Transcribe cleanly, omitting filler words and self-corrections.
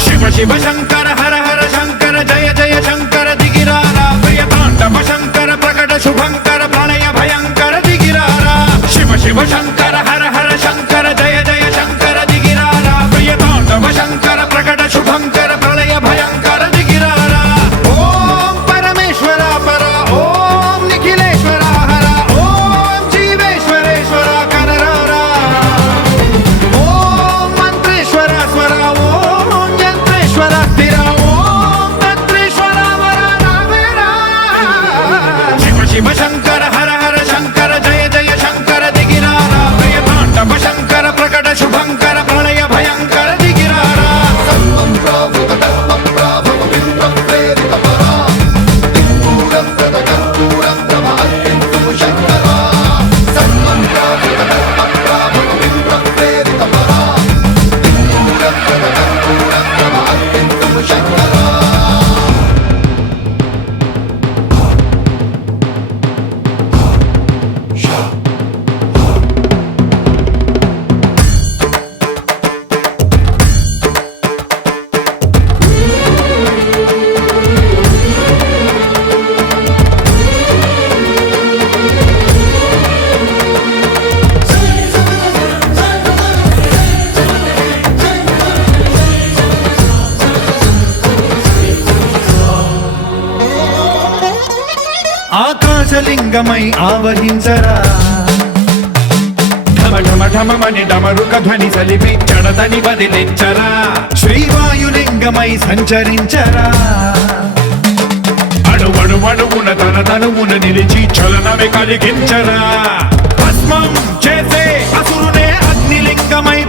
శివ శివ శంకర హర హర శంకర జయ జయ శంకర దిగిరారా ప్రియతాండవ శంకర ప్రకట శుభంకర ప్రళయ భయంకర దిగిరారా శివ శివ శంకర హర హర శంకర జయ జయ శంకర దిగిరారా ప్రియతాండవ శంకర ప్రకట శుభంకర ప్రళయ భయంకర దిగిరారా ఓం పరమేశ్వర పర ఓం నిఖిలేశ్వర హర ఓం జీవేశ్వరేశ్వర కరరారా ఓం మంత్రేశ్వర స్వర ఓం యంత్రేశ్వర స్థిర ఓం తంత్రేశ్వర వర రావేరా శివ శివ శంకర హర హర శంకర జయ జయ శంకర దిగిరారా ప్రియతాండవ శంకర ప్రకట శుభంకర ప్రళయ భయంకర దిగిరారా ఆకాశలింగమై ఆవహించరా ఢమ ఢమ ఢమమని డమరుక ధ్వని సలిపి జడదని వదిలించరా శ్రీవాయులింగమై సంచరించరా అణువణువున తన తనువున నిలిచి చలనమే కలిగించరా భస్మం చేసే అసురునే అగ్నిలింగమై